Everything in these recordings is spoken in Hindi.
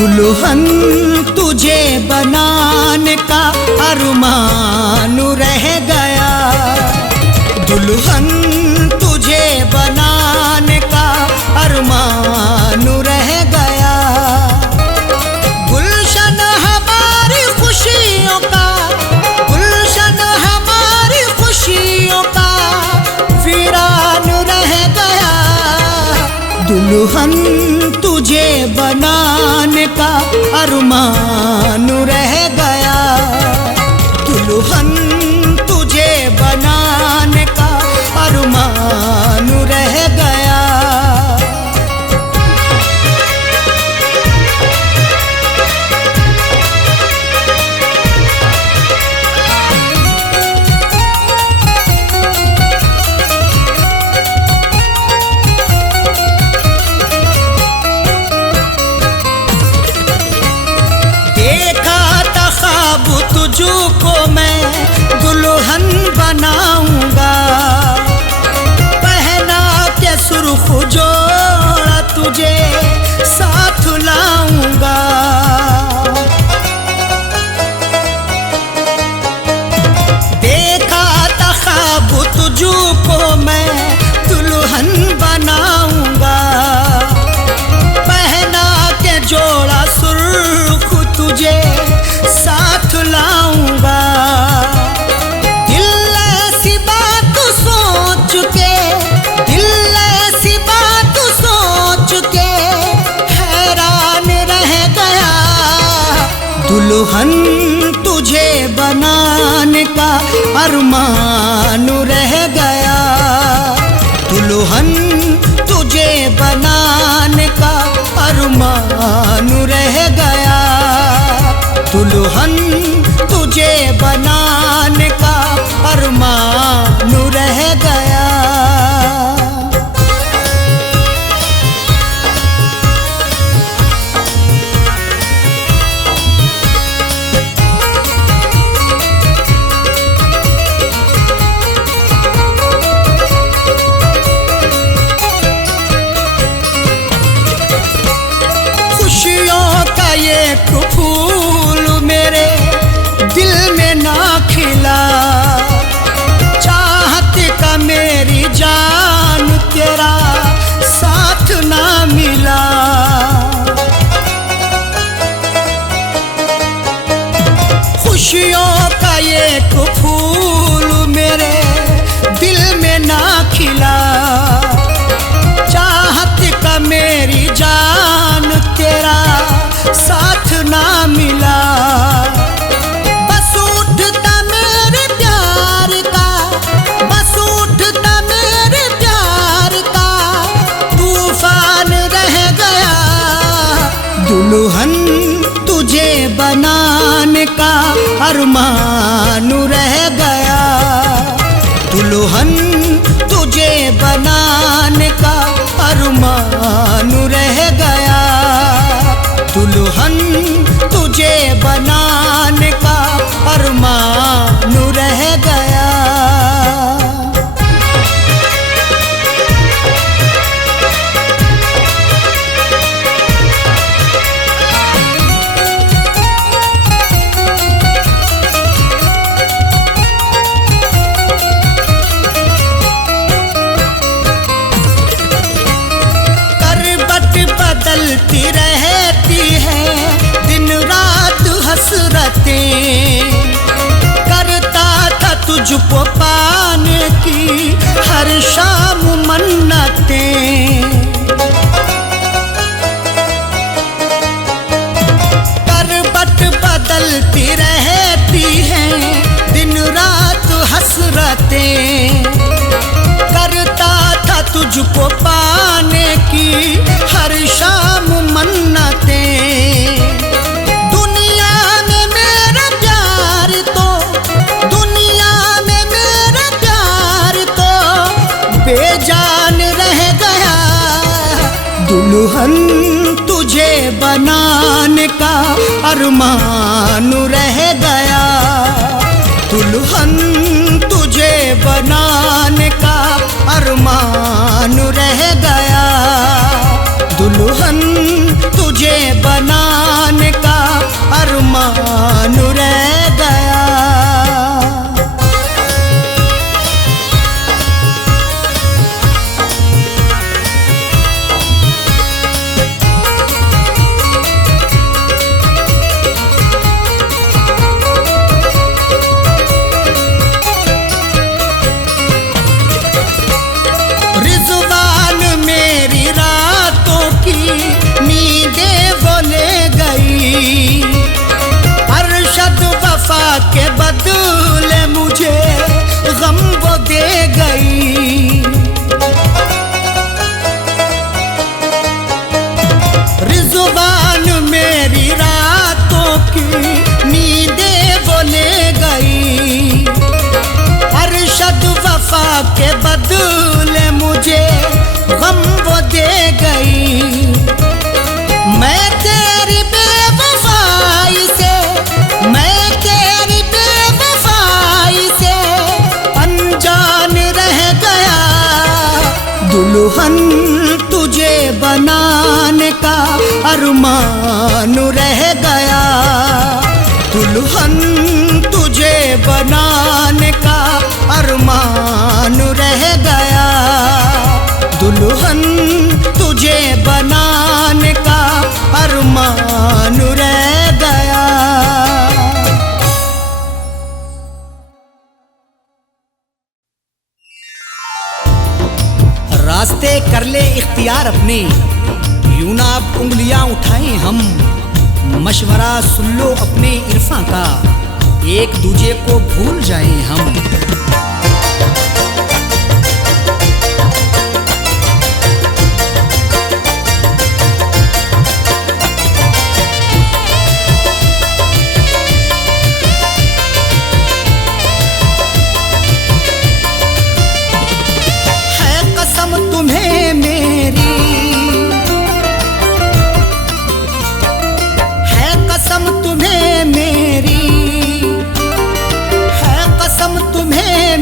दुल्हन तुझे बनाने का अरमान रह गया। दुल्हन तुझे बनाने का अरमान रह गया। गुलशन हमारी खुशियों का, गुलशन हमारी खुशियों का वीरान रह गया। दुल्हन तुझे बनाने का अरमान रह गया। दुल्हन तुझे बनाने का अरमान रह गया। तुझको मैं दुल्हन बनाऊंगा, पहना के सुर्ख जोड़ा तुझे साथ लाऊंगा। देखा था ख्वाब तुझको मैं दुल्हन बनाऊंगा, पहना के जोड़ा सुर्ख तुझे साथ लाऊंगा। दिल ऐसी बात सोच के, दिल ऐसी बात सोच के हैरान रह गया। दुल्हन तुझे बनाने का अरमान रह गया। दुल्हन तुझे बनाने का अरमान रह गया। दुल्हन तुझे बनाने का अरमान रह गया। खुशियों का ये फूल मेरे दिल में ना खिला, चाहत का मेरी जान तेरा साथ ना मिला। खुशियों का ये फूल मेरे दिल में ना खिला, चाहत का मेरी जान तेरा साथ ना मिला। बस उठता मेरे प्यार का, बस उठता मेरे प्यार का तूफान रह गया। दुल्हन तुझे बनाने का अरमान रह गया। दुल्हन तुझे बनाने का अरमान रह गया। दुल्हन तुझे बनाने का अरमान रह गया। बदलती रहती है दिन रात हसरतें, करता था तुझको पाने की हर शाम मन्नतें। करवट बदलती रहती है दिन रात हसरतें, करता था तुझको पाने की हर शाम मन्नतें। दुनिया में मेरा प्यार तो, दुनिया में मेरा प्यार तो बेजान रह गया। दुल्हन तुझे बनाने का अरमान रह गया। दुल्हन तुझे बनाने का अरमान रह गया। दुल्हन तुझे बना दुल्हन तुझे बनाने का अरमान रह गया, दुल्हन तुझे बनाने का अरमान रह गया, दुल्हन तुझे बनाने का अरमान रह गया। रास्ते कर ले इख्तियार अपने, यूं ना अब उंगलियां उठाएं हम, मशवरा सुन लो अपने इरफां का, एक दूजे को भूल जाएं हम। तुम्हें मेरी है कसम, तुम्हें मेरी है कसम, तुम्हें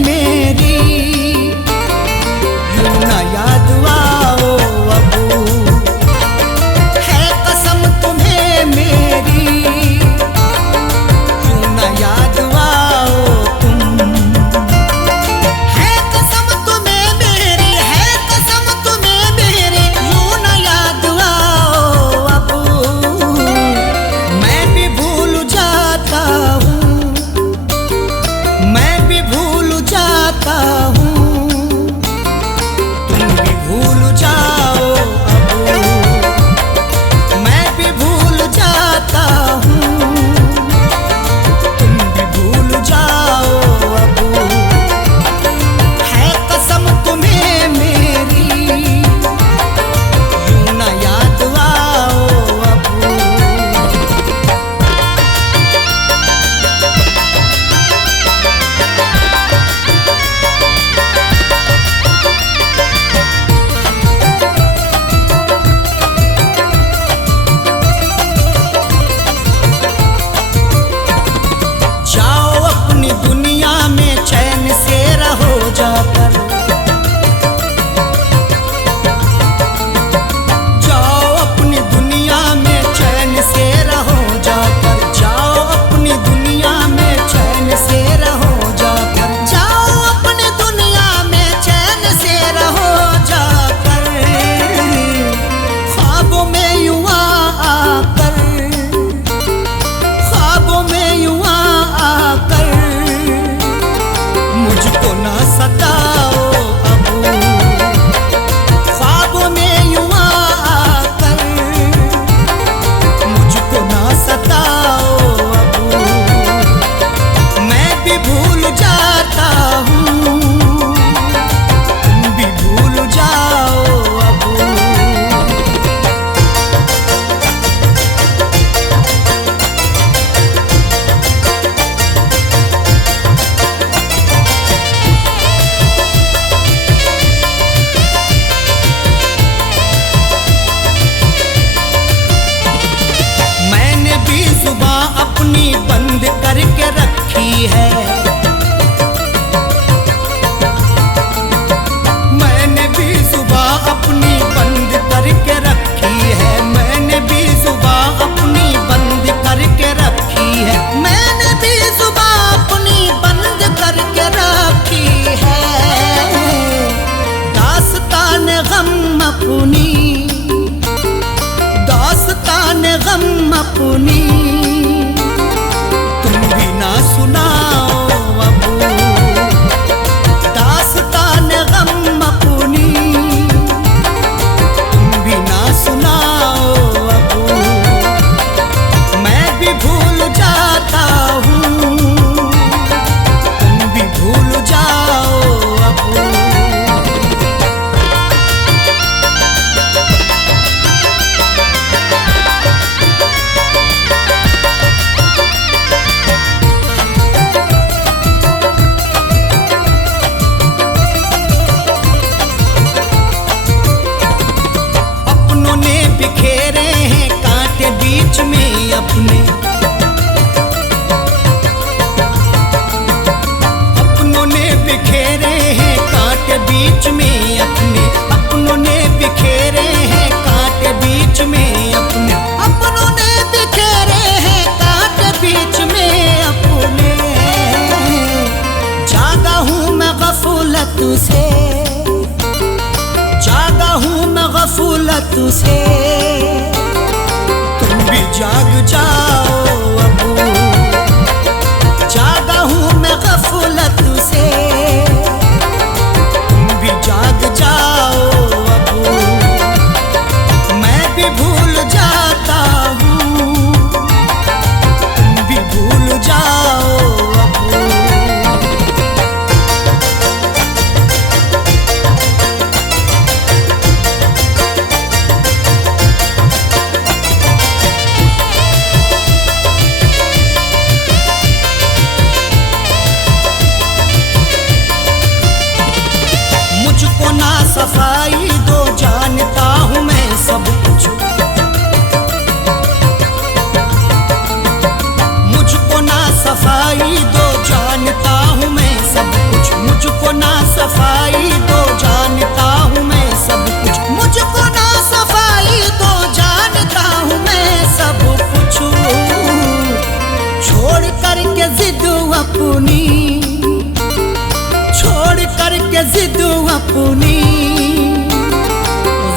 से, तुम भी जाग जाओ अब, जागा हूँ मैं गफलत से, तुम भी जाग जाओ अब, मैं भी भूल जाता हूँ, तुम भी भूल जाओ अब। मुझको ना सफाई दो, जानता हूँ मैं सब कुछ, मुझको ना सफाई दो, जानता हूँ मैं सब कुछ, मुझको ना सफाई दो, जानता हूँ मैं सब कुछ, मुझको ना सफाई दो, जानता हूँ मैं सब कुछ। छोड़ करके जिद अपनी, छोड़ करके जिद अपनी,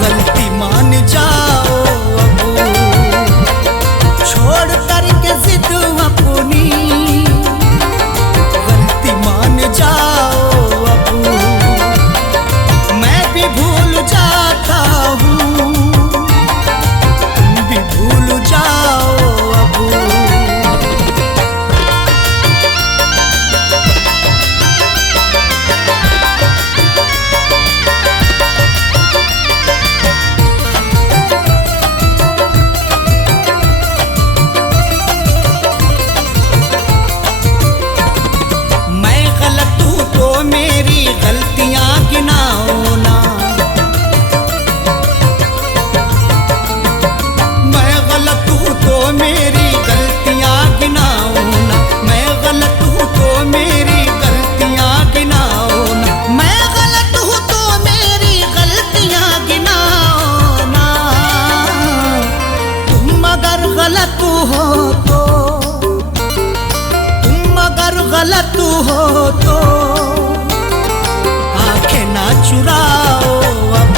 गलती मान जाओ अब, छोड़ करके जिद अपनी, गलती मान जाओ अब, मैं भी भूल जाता हूँ, तुम भी भूल जाओ अब। मेरी गलतियां गिनाओ ना, मैं गलत हूँ तो मेरी गलतियां गिनाओ ना, मैं गलत हूँ तो मेरी गलतियां गिनाओ ना, मैं गलत हूँ तो मेरी गलतियां गिनाओ ना। तुम अगर गलत हो तो, तुम अगर गलत हो तो ना चुराओ अब,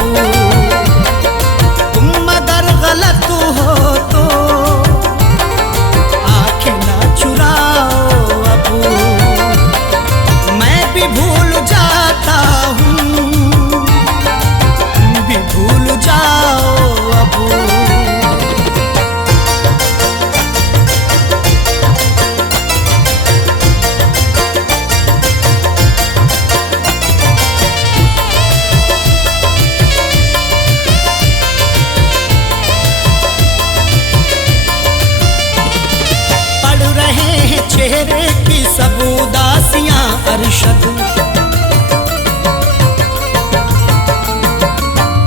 तुम अगर गलत हो तो आंखें ना चुराओ अब, मैं भी भूल जाता हूँ, तुम भी भूल जाओ अब। चेहरे की सब उदासियां अरशद,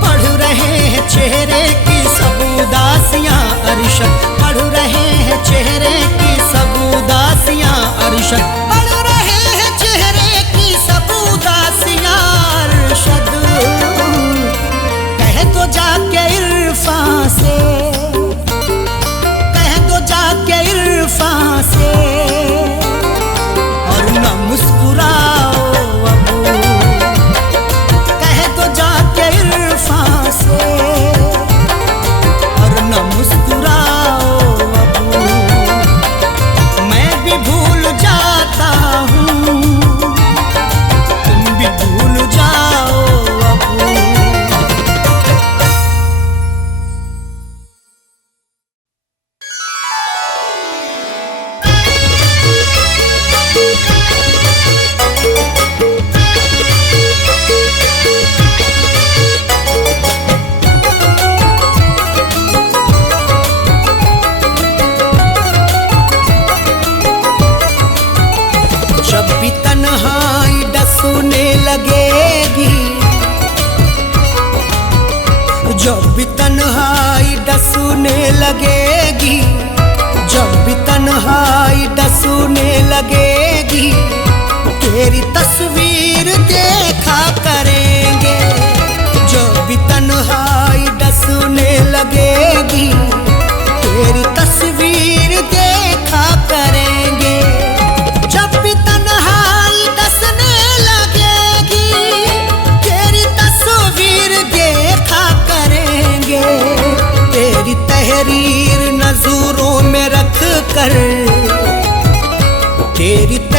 पढ़ रहे हैं चेहरे की सब उदासियां अरशद, पढ़ रहे हैं चेहरे की सब उदासियां अरशद, पढ़ रहे हैं चेहरे की सब उदासियां अरशद। कह दो जाके इरफान से, कह दो जाके इरफान से, मुस्कुराओ अब, कह दो जाके इरफान से, और न मुस्कुराओ अब, मैं भी भूल जाता हूँ, तुम भी भूल जाओ अब। जब भी तन्हाई डसूने लगेगी, जब भी तन्हाई डसूने लगेगी, जब भी तन्हाई डसूने लगेगी, तेरी तस्वीर देखा करेंगे। जब भी तन्हाई डसूने लगेगी, तेरी तस्वीर देखा करेंगे। जब भी तन्हाई डसने लगेगी, तेरी तस्वीर देखा करेंगे।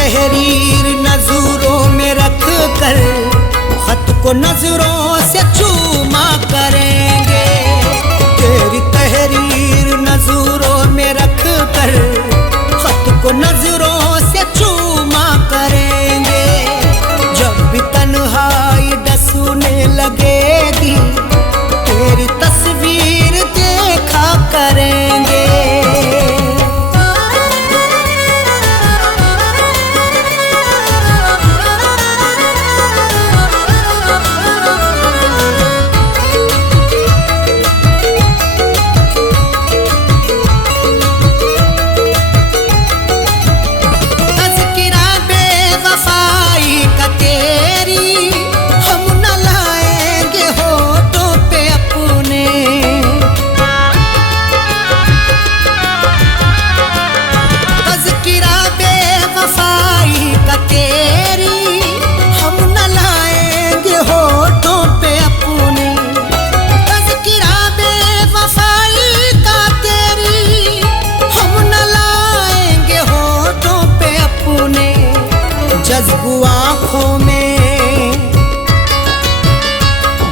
तहरीर नजरों में रख कर खत को नजरों से चूमा करेंगे। तेरी तहरीर नजरों में रख कर खत को नजरों से चूमा करेंगे। जब भी तन्हाई डसूने लगेगी तेरी तस्वीर देखा करेंगे।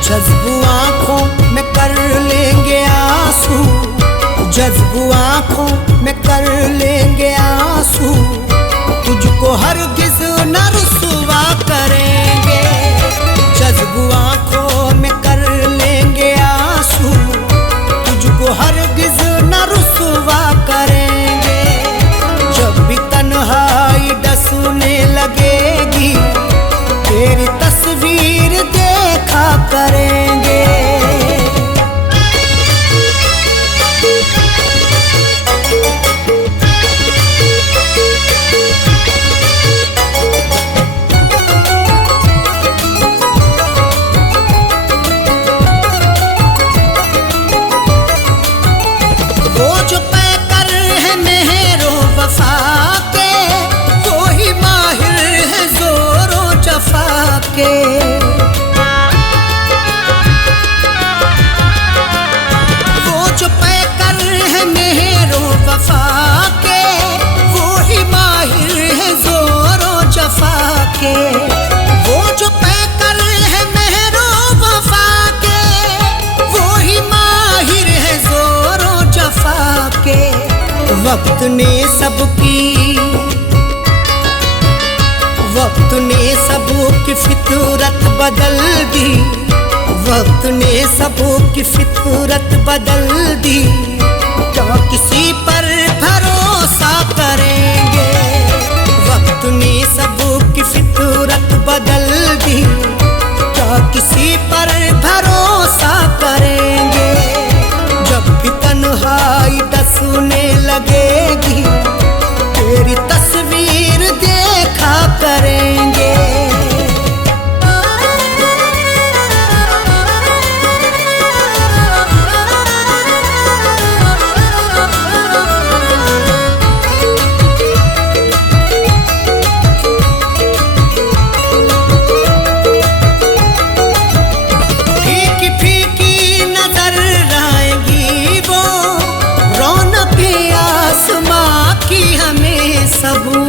जज्बू आँखों में कर लेंगे आंसू, जज्बू आँखों में कर लेंगे आंसू। तुझको हरगिज़ न रुसवा करेंगे। जज्बू आँखों में कर लेंगे आंसू, तुझको हरगिज़ न रुसवा करेंगे। जब भी तन्हाई डसने लगेगी तेरी तस्वीर देखा करेंगे। वो जो पैकर है मेहरो वफा के, वो ही माहिर है जोरो जफा के। वो जो पैकर है मेहरो वफा के, वो ही माहिर है जोरो जफा के। वो जो पैकर है मेहरो वफा के, वो ही माहिर है जोरो जफा के। वक्त ने सबकी फितरत बदल दी, वक्त ने सबकी फितरत बदल दी। क्या किसी पर भरोसा करेंगे? वक्त ने सबकी फितरत बदल दी, क्या किसी पर भरोसा करेंगे? जब भी तन्हाई डसने लगेगी तेरी तस्वीर देखा करेंगे। फीकी फीकी नजर आएगी वो, रौनक आसमां की हमें सबू।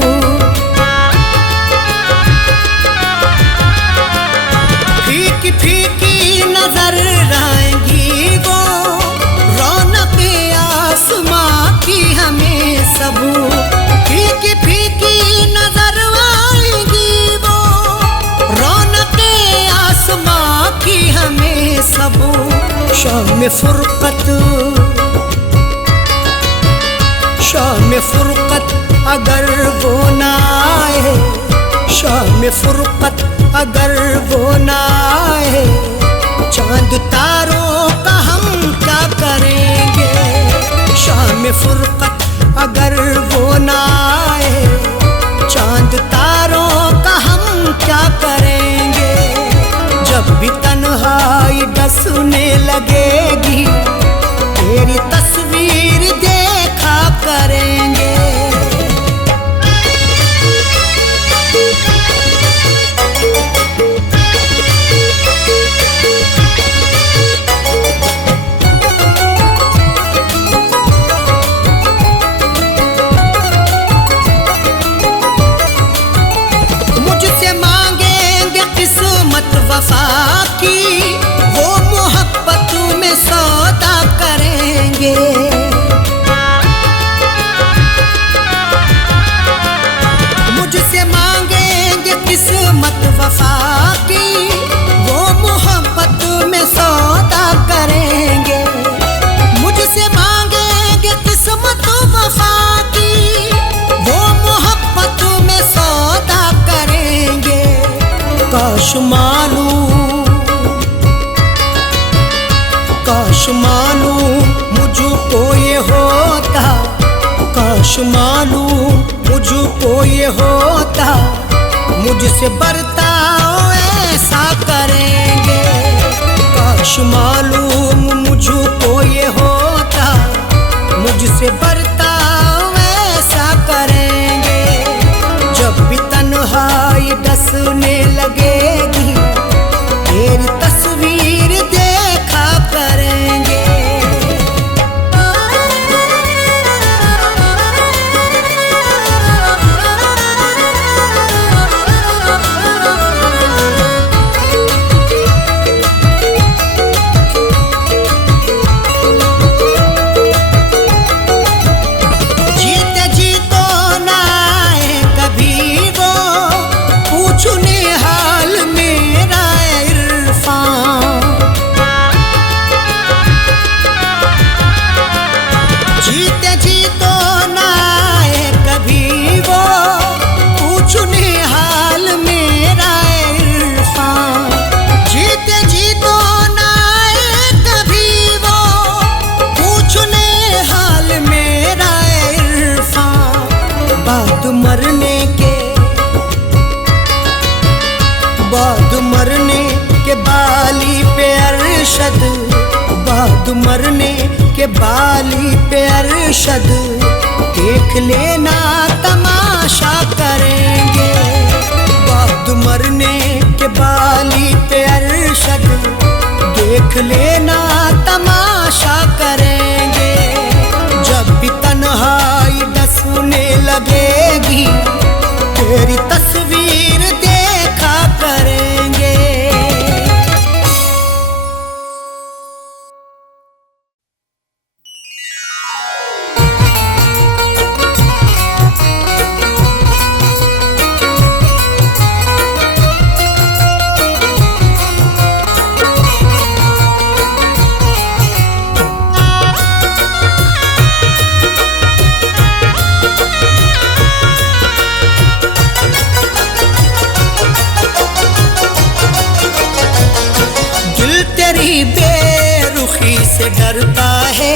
फीकी फीकी नजर आएगी वो, रौनक आसमां की हमें सबू। फीकी फीकी नजर आएगी वो, रौनक आसमां की हमें सबू। शाम फुरकत, शाम फुरकत अगर वो ना आए, शाम फुरकत अगर वो ना आए, चांद तारों का हम क्या करेंगे? शाम फुरकत अगर वो ना आए, चांद तारों का हम क्या करेंगे? जब भी तन्हाई डसने लगेगी तेरी तस्वीर देखा करेंगे। वफा की, वो मोहब्बत में सौदा करेंगे। मुझसे मांगेंगे किस्मत वफा की, वो मोहब्बत में सौदा करेंगे। मुझसे मांगेंगे किस्मत वफा की, वो मोहब्बत में सौदा करेंगे। काश मालूम मुझको ये होता, काश मालूम मुझको ये होता, मुझसे बर्ताव ऐसा करेंगे। काश मालूम मुझको ये होता, मुझसे बर्ताव ऐसा करेंगे। जब भी तन्हाई डसने लगेगी, तेरी तस्वीर देखा करेंगे। जीते जी तो ना आए कभी वो, पूछने हाल मेरा इरफान। जीते जी तो ना आए कभी वो, पूछने हाल मेरा इरफान। जीते जी तो ना आए कभी वो, पूछने हाल मेरा इरफान। बाद मरने के बाली पे अरशद, बाद मरने के बाली पे अरशद, देख लेना तमाशा करेंगे। बाद मरने के बाली पे अरशद, देख लेना तमाशा करेंगे। जब भी तन्हाई डसने लगेगी, तेरी तस्वीर देखा करेंगे। तेरी बेरुखी से डरता है,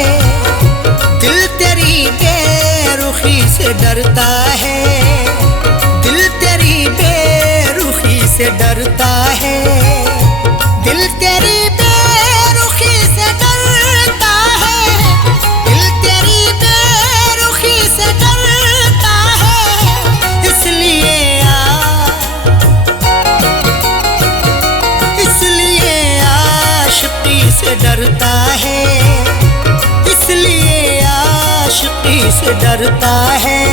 दिल तेरी बेरुखी से डरता है, दिल तेरी बेरुखी से डरता है, दिल तेरी बेरुखी से डरता है, दिल तेरी बेरुखी से डरता है। इसलिए आशिकी से डरता है, इसलिए आशिकी से डरता है,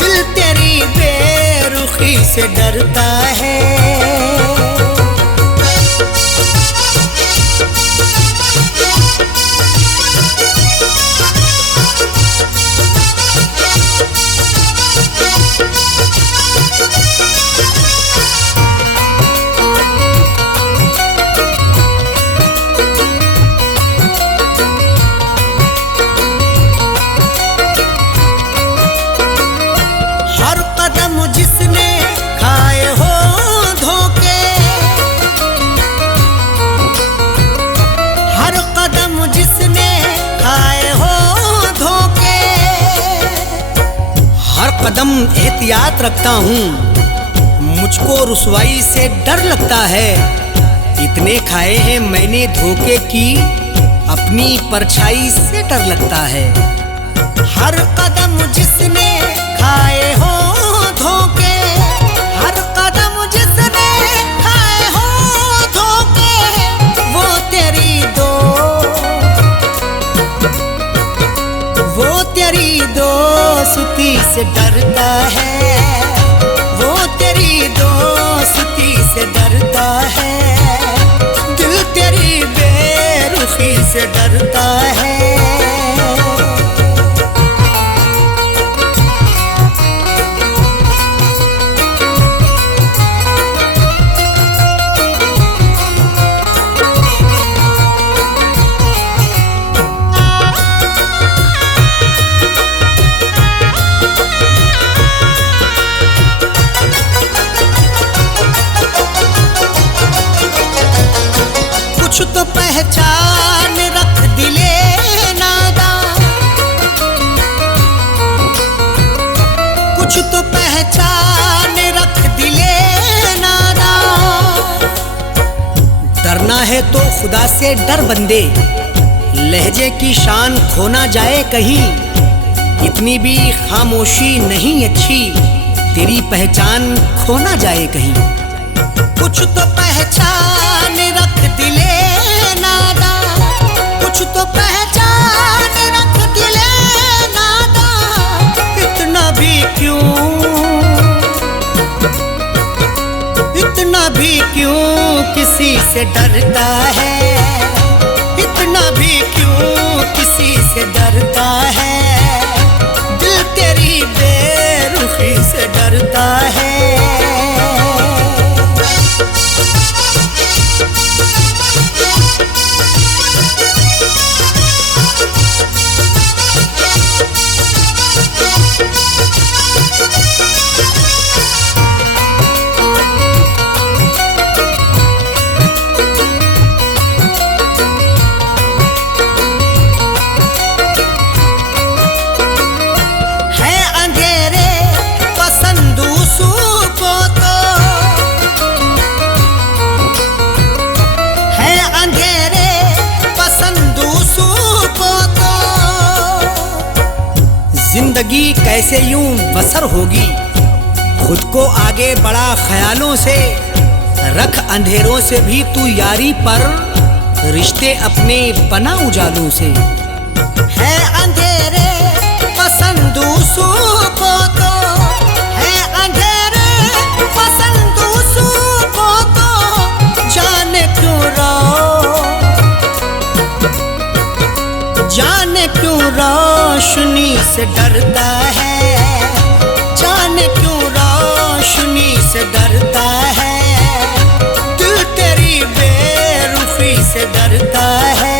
दिल तेरी बेरुखी से डरता है। हर कदम जिसने खाए हो धोखे, हर कदम जिसने खाए हो धोखे, हर कदम एहतियात रखता हूँ, मुझको रुसवाई से डर लगता है। इतने खाए हैं मैंने धोखे की, अपनी परछाई से डर लगता है। हर कदम जिसने खाए हो धोखे, हर कदम जिसने खाए हो धोखे, वो तेरी दोस्ती से डरता है, वो तेरी दोस्ती से डरता है। से डरता है। कुछ तो पहचान रख दिले नादा, कुछ तो पहचान रख दिले नादा। डरना है तो खुदा से डर बंदे, लहजे की शान खो ना जाए कहीं। इतनी भी खामोशी नहीं अच्छी, तेरी पहचान खो ना जाए कहीं। कुछ तो पहचान रख दिले नादा, कुछ तो पहचान रख दिले नादा। इतना भी क्यों, इतना भी क्यों किसी से डरता है, इतना भी क्यों किसी से डरता है। दिल तेरी बेरुखी से डरता है। जिंदगी कैसे यूं बसर होगी, खुद को आगे बढ़ा ख्यालों से। रख अंधेरों से भी तू यारी पर, रिश्ते अपने बना उजालों से। है अंधेरे पसंद उसको तो, है अंधेरे पसंद उसको तो। जाने क्यों जाने क्यों रोशनी से डरता है, जाने क्यों रोशनी से डरता है। दिल तेरी बेरुखी से डरता है।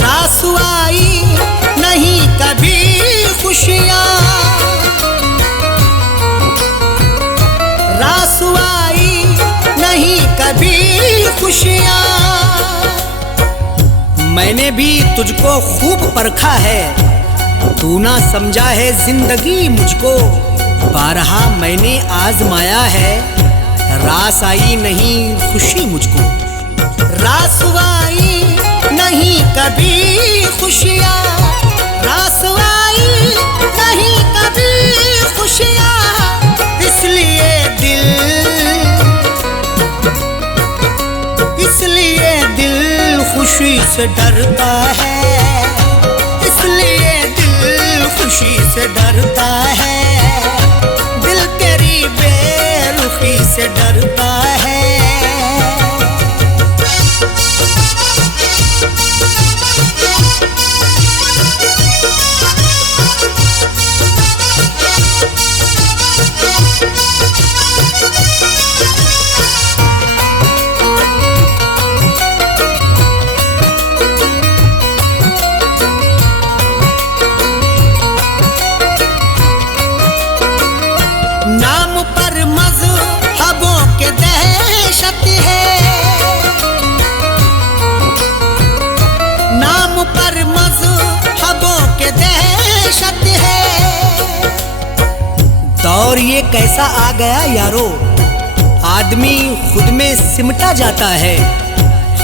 रासुआई नहीं कभी खुशियाँ, रासुआई नहीं कभी खुशियाँ। मैंने भी तुझको खूब परखा है, तू ना समझा है जिंदगी मुझको। बारहा मैंने आजमाया है, रास आई नहीं खुशी मुझको। रासुआई नहीं कभी खुशियाँ, रासुआई नहीं कभी खुशियाँ। इसलिए दिल खुशी से डरता है, इसलिए दिल खुशी से डरता है। दिल तेरी बेरुखी से डरता है। नाम पर मज़हबों के दहशत है, नाम पर मज़हबों के दहशत है। दौर ये कैसा आ गया यारो, आदमी खुद में सिमटा जाता है।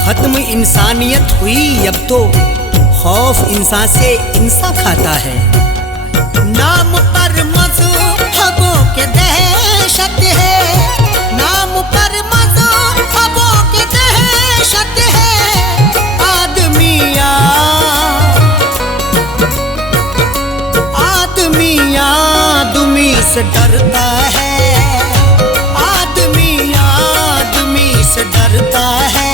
खत्म इंसानियत हुई अब तो, खौफ इंसान से इंसान खाता है। नाम पर मज़हबों के दहशत है, नाम पर मज़हबों के दहशत है। आदमी आदमी से डरता है, आदमी से डरता है,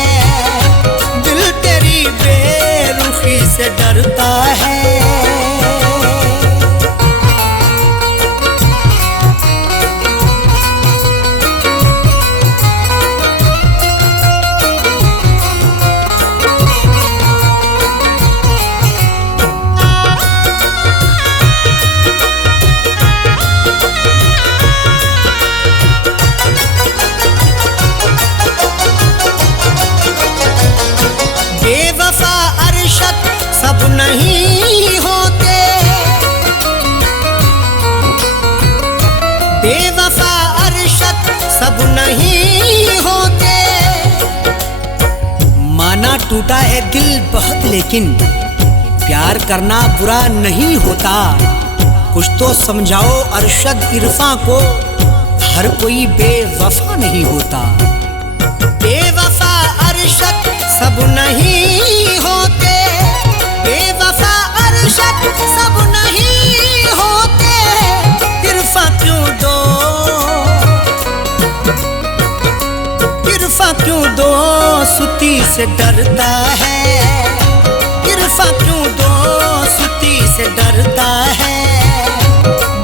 दिल तेरी बेरुखी से डरता है। बेवफा अरशद सब नहीं होते, बेवफा अरशद सब नहीं होते। माना टूटा है दिल बहुत, लेकिन प्यार करना बुरा नहीं होता। कुछ तो समझाओ अरशद इरफां को, हर कोई बेवफा नहीं होता। बेवफा अरशद सब नहीं होते, बेवफा अरशद सब नहीं होते। इरफां क्यों दो, इरफां क्यों दो सुती से डरता है, इरफां क्यों दो सुती से डरता है,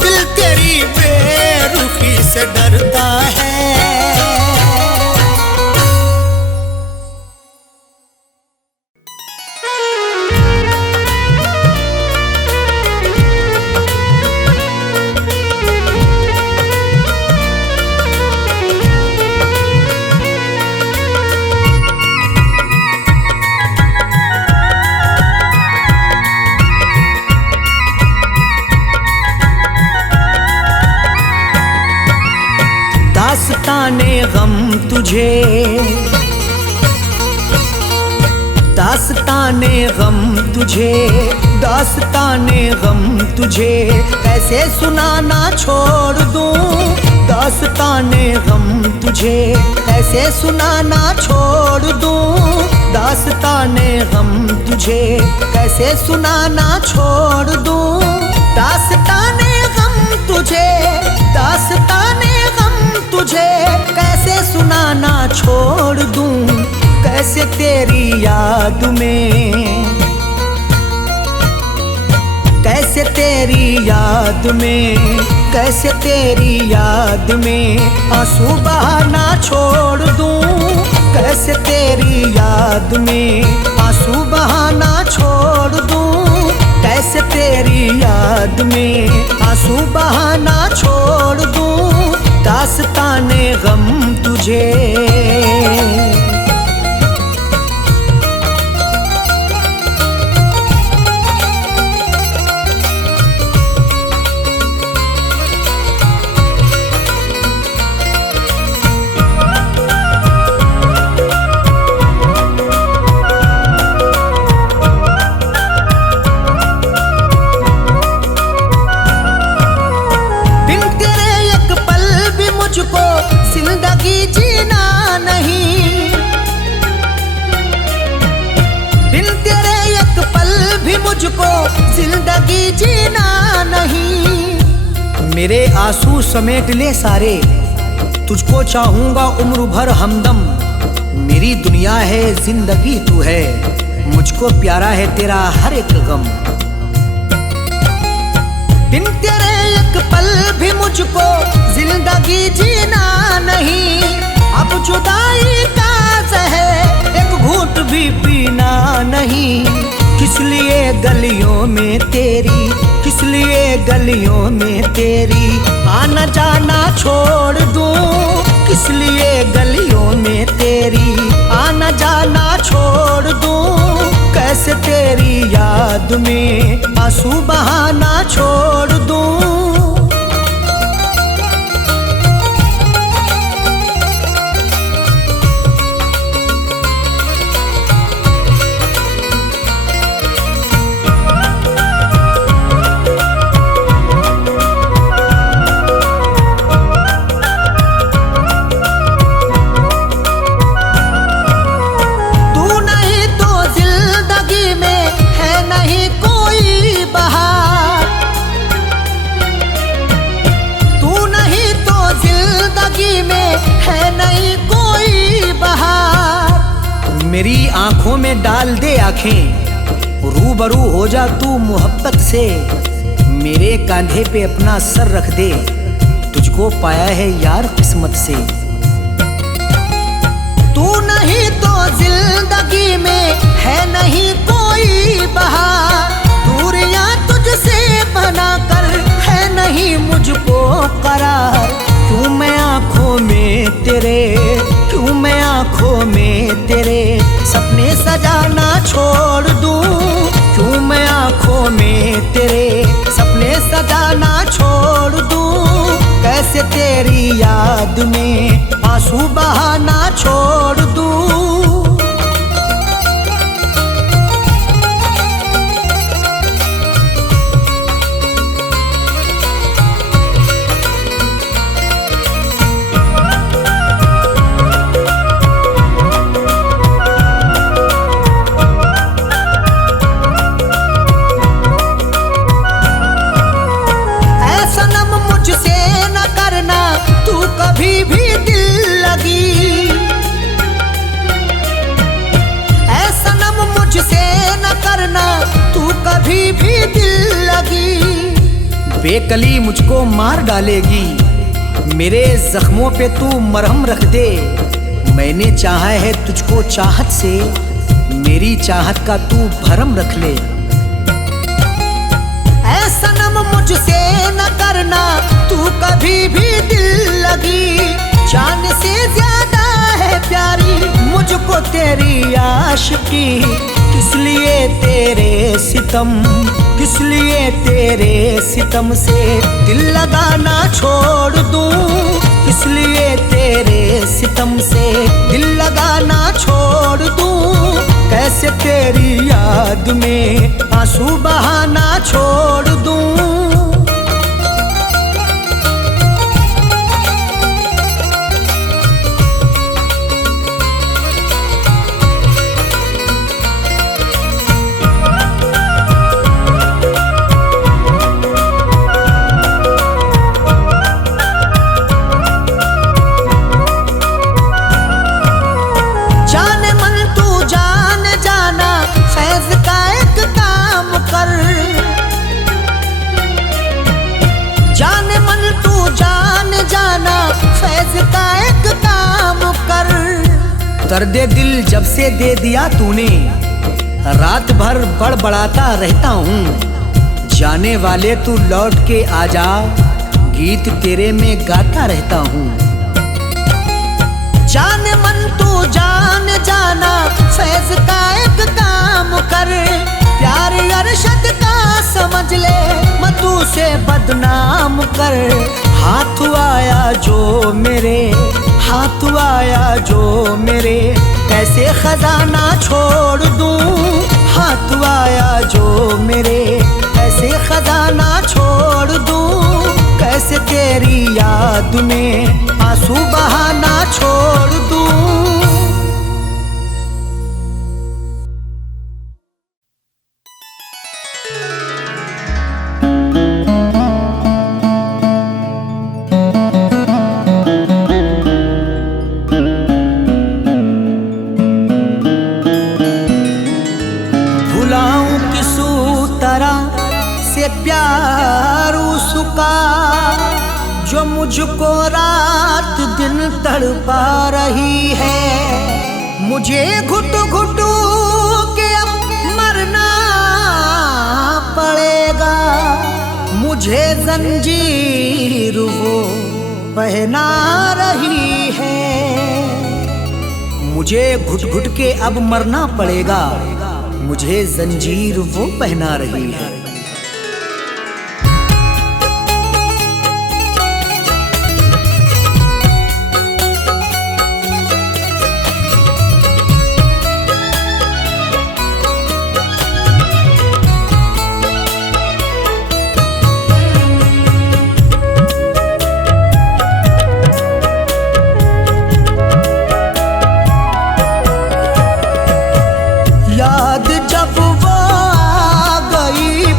दिल तेरी बेरुखी से डरता है। दास्ताने गम तुझे, दास्ताने गम तुझे, दास्ताने गम तुझे कैसे सुनाना छोड़ दूं। दास्ताने गम तुझे कैसे सुनाना छोड़ दूं। दास्ताने गम तुझे कैसे सुनाना छोड़ दूं। दास्ताने गम तुझे, दास्ताने तुझे कैसे सुनाना छोड़ दूं। कैसे तेरी याद में, कैसे तेरी याद में, कैसे तेरी याद में आंसू बहाना छोड़ दूं। कैसे तेरी याद में आंसू बहाना छोड़ दूं। कैसे तेरी याद में आंसू बहाना छोड़ दूं। दास्ताने गम तुझे। जिंदगी जीना नहीं, बिन तेरे एक पल भी मुझको जिंदगी जीना नहीं। मेरे आंसू समेट ले सारे, तुझको चाहूंगा उम्र भर हमदम। मेरी दुनिया है जिंदगी तू है, मुझको प्यारा है तेरा हर एक गम। बिन तेरे एक पल भी मुझको जिंदगी जीना नहीं। अब जुदाई का ज़हर एक घूंट भी पीना नहीं। किस लिए गलियों में तेरी, किस लिए गलियों में तेरी आना जाना छोड़ दूं। किस लिए गलियों में तेरी आना जाना छोड़ दूं। कैसे तेरी याद में आंसू बहाना छोड़ दूं। मेरी आंखों में डाल दे आंखें, रूबरू हो जा तू मोहब्बत से। मेरे कांधे पे अपना सर रख दे, तुझको पाया है यार किस्मत से। तू नहीं तो जिंदगी में है नहीं कोई बहार, दूरियां तुझसे बनाकर है नहीं मुझको करार। क्यों मैं आंखों में तेरे, क्यों मैं आंखों में तेरे सपने सजाना छोड़ दूं। क्यों मैं आंखों में तेरे सपने सजाना छोड़ दूं। कैसे तेरी याद में आंसू बहाना छोड़ दूं। कभी भी दिल लगी ऐसा नम मुझसे न करना, तू कभी भी दिल लगी। बेकली मुझको मार डालेगी, मेरे जख्मों पे तू मरहम रख दे। मैंने चाहा है तुझको चाहत से, मेरी चाहत का तू भरम रख ले। ऐसा नम मुझसे न करना, तू कभी भी दिल लगी। जान से ज्यादा है प्यारी मुझको तेरी आशिकी। किस लिए तेरे सितम, किस लिए तेरे सितम से दिल लगाना छोड़ दूं। किस लिए तेरे सितम से दिल लगाना छोड़ दूं। कैसे तेरी याद में आंसू बहाना छोड़ दूं। जाने मन तू जान जाना, फैज का एक काम कर। दर्दे दिल जब से दे दिया तूने, रात भर बड़बड़ाता रहता हूँ। जाने वाले तू लौट के आजा, गीत तेरे में गाता रहता हूँ। जाने मन तू जान जाना, फैज का एक काम कर। प्यार अरशद का समझ ले, मधु से बदनाम कर। हाथ आया जो मेरे, हाथ आया जो मेरे, कैसे खजाना छोड़ दूं। हाथ आया जो मेरे, कैसे खजाना छोड़ दूं। कैसे तेरी याद में आंसू बहाना छोड़ दूं। प्यार उसका जो मुझको रात दिन तड़पा रही है। मुझे घुट घुट के अब मरना पड़ेगा। मुझे जंजीर वो पहना रही है। मुझे घुट घुट के अब मरना पड़ेगा। मुझे जंजीर वो पहना रही है। याद जब वो आ गई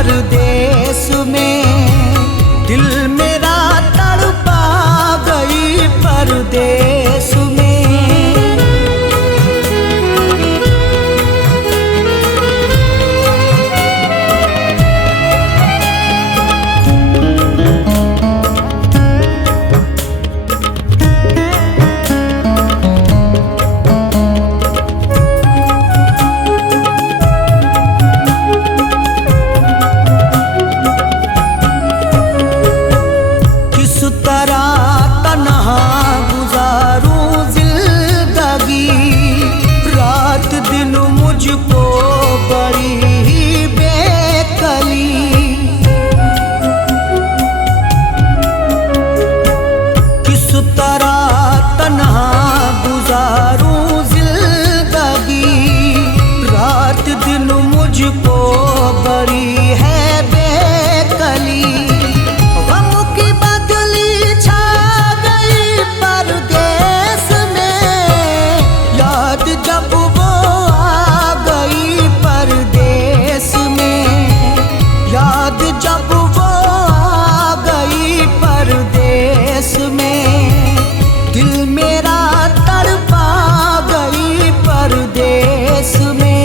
परदेस में, दिल मेरा तड़पा गई परदेस में। मुझको बड़ी बेकली, किस तरह तन्हा गुजारूं जिंदगी, रात दिन मुझको बड़ी है बेकली। गम की बदली छा गई परदेस में, याद जब वो परदेस में, याद जब वो आ गई परदेस में, दिल मेरा तड़पा गई परदेस में।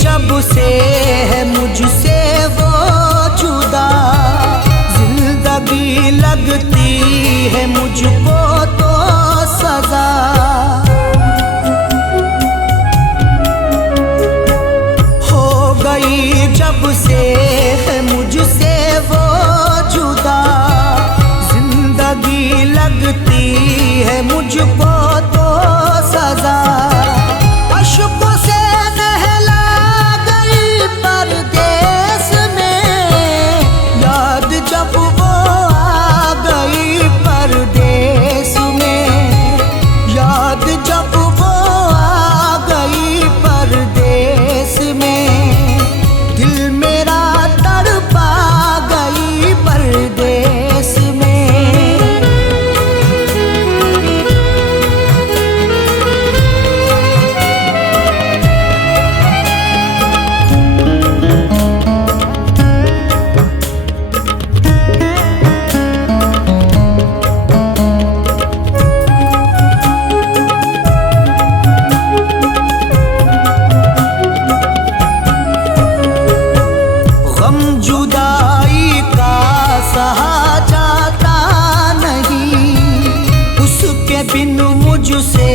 जब से है मुझसे वो जुदा, जिंदगी लगती है मुझको तो सजा। हो गई जब से है मुझसे वो जुदा, जिंदगी लगती है मुझको तो सजा। अशकों से परदेस में, याद जब वो आ गई परदेस में, याद जब वो आ गई परदेस में, दिल मेरा तड़पा गई परदेस में। जुदाई का सहा जाता नहीं, उसके बिन मुझसे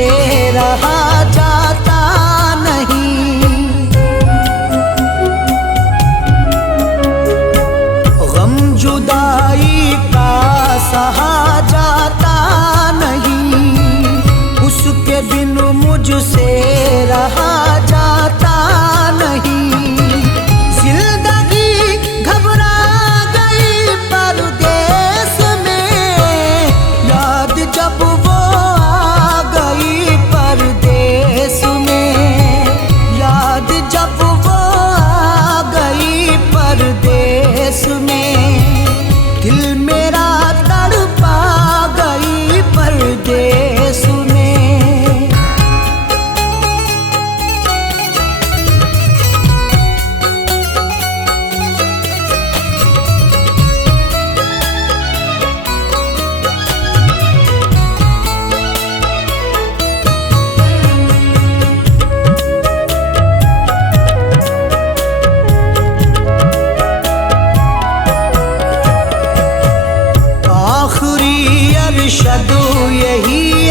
रहा जाता नहीं। गम जुदाई का सहा जाता नहीं, उसके बिन मुझसे रहा जाता नहीं। जब वो आ गई परदेस में, याद जब वो आ गई परदेस में, दिल मेरा तड़पा गई परदेस में। अरशद यही